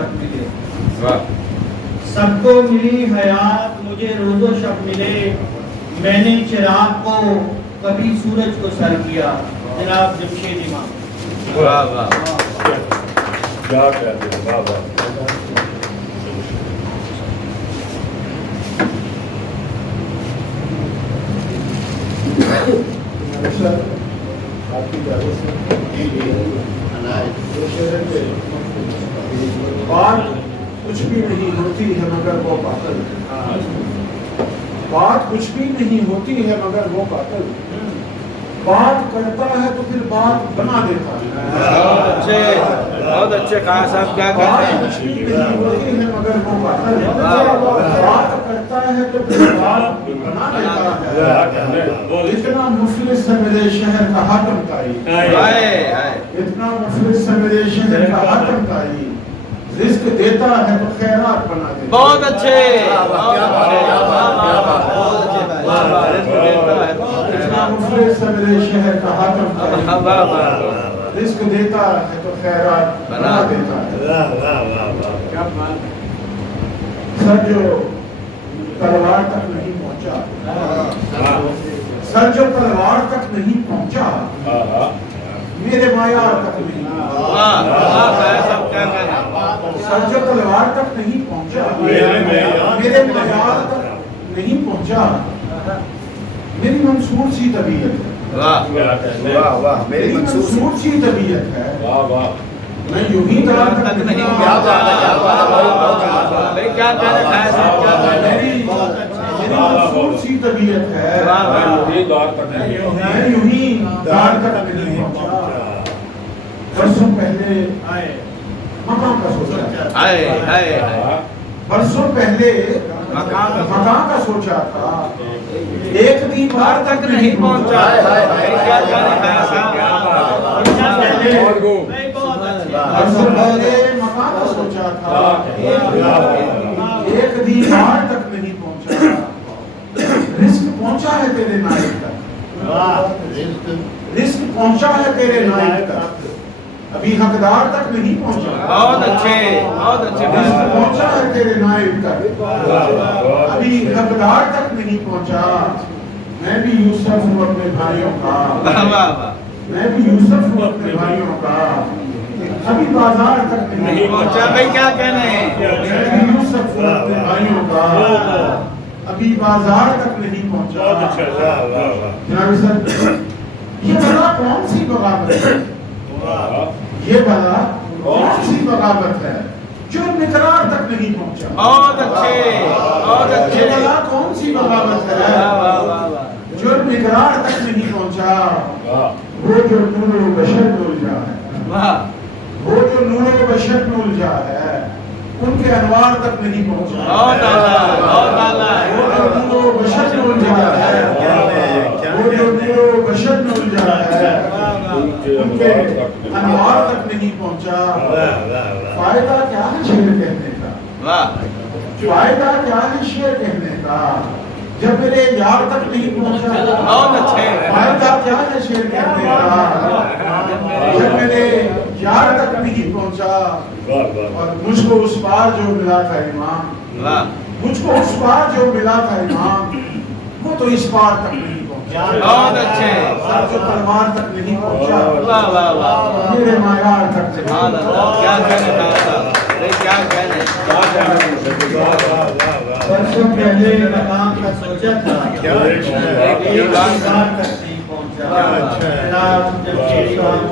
शब मिले। सबको मिली हयात, मुझे रोजो शब मिले। मैंने चिराग को कभी सूरज को सर किया। जनाब जमशेद इमाम। वाह वाह क्या कहते हैं, वाह वाह। बात कुछ भी नहीं होती है मगर वो कातिल। बात कुछ भी नहीं होती है मगर वो कातिल। बात करता है तो फिर बात बना देता है। बहुत अच्छे कहा साहब, क्या कहते हैं। कुछ भी नहीं होती है मगर वो कातिल। बात करता है तो फिर बात बना देता है। इतना मुफलिस है मेरे शहर का हातम ताई। इतना मुफलिस है मेरे शहर का हातम ताई। रिस्क देता है तो खैरात बना देता है। बहुत अच्छे, इतना मुफलिस है मेरे शहर का हातम ताई। रिस्क देता है तो खैरात बना देता है। सर जो तलवार तक नहीं पहुंचा, सर जो तलवार तक नहीं पहुंचा, मेरे मायार तक नहीं। सर जो तलवार तक नहीं पहुंचा, मेरे मायार तक नहीं पहुंचा। मेरी मंसूर सी तबीयत है। वाह वाह, मेरी मंसूर सी तबीयत है। वाह वाह। मैं यूं ही दार तक नहीं क्या कहना है, मेरी मंसूर सी तबीयत है। मैं यूं ही दार तक नहीं पहुंचा। बरसों पहले आए मकान का सोचा। बरसों पहले मकान का सोचा था। एक दीवार तक नहीं पहुंचा। बरसों पहले मकान का सोचा था। एक दीवार तक नहीं पहुंचा। रिस्क पहुंचा है तेरे नाइक तक। रिस्क पहुंचा है तेरे नाइक तक। अभी हकदार तक नहीं पहुंचा। बहुत अच्छे, बहुत अच्छे। रिस्क पहुंचा है तेरे नाइब तक। अभी हकदार तक नहीं पहुंचा। मैं भी यूसुफ हूँ अपने भाइयों का। मैं भी यूसुफ हूँ अपने भाइयों का। अभी बाजार तक नहीं पहुंचा। भाई क्या कहना है। मैं भी यूसुफ हूँ अपने भाइयों का। अभी बाजार तक नहीं पहुंचा। जनाब सर, ये भला कौन सी बगावत है। ये भला कौन सी बगावत है जो निकरार तक नहीं पहुंचा। बहुत अच्छे, बहुत अच्छे। ये भला कौन सी बगावत है जो निकरार तक नहीं पहुंचा। वो जो नूर बशर में उलझा है, वो जो नूर बशर में उलझा है, उनके अनवार तक नहीं पहुंचा। बहुत आला, वो जो नूर बशर में उलझा है, वो जो नूर बशर में उलझा है, उनके अनवार तक नहीं पहुंचा। फायदा क्या है शेर कहने का। फायदा क्या है शेर कहने का जब मेरे यार तक नहीं पहुंचा। बहुत अच्छे। फायदा क्या है शेर कहने का जब मेरे यार तक नहीं पहुंचा। और मुझको उस पार जो मिला था इमाम, मुझको उस पार जो मिला था इमाम, वो तो इस पार तक नहीं पहुंचा। बहुत अच्छे। सर जो तलवार तक नहीं पहुंचा, वाह वाह वाह, मेरे मायार तक नहीं क्या कहने क्या कहने। बरसों पहले मकाम का सोचा था। एक बार तक नहीं पहुंचा। जनाब जमशेद इमाम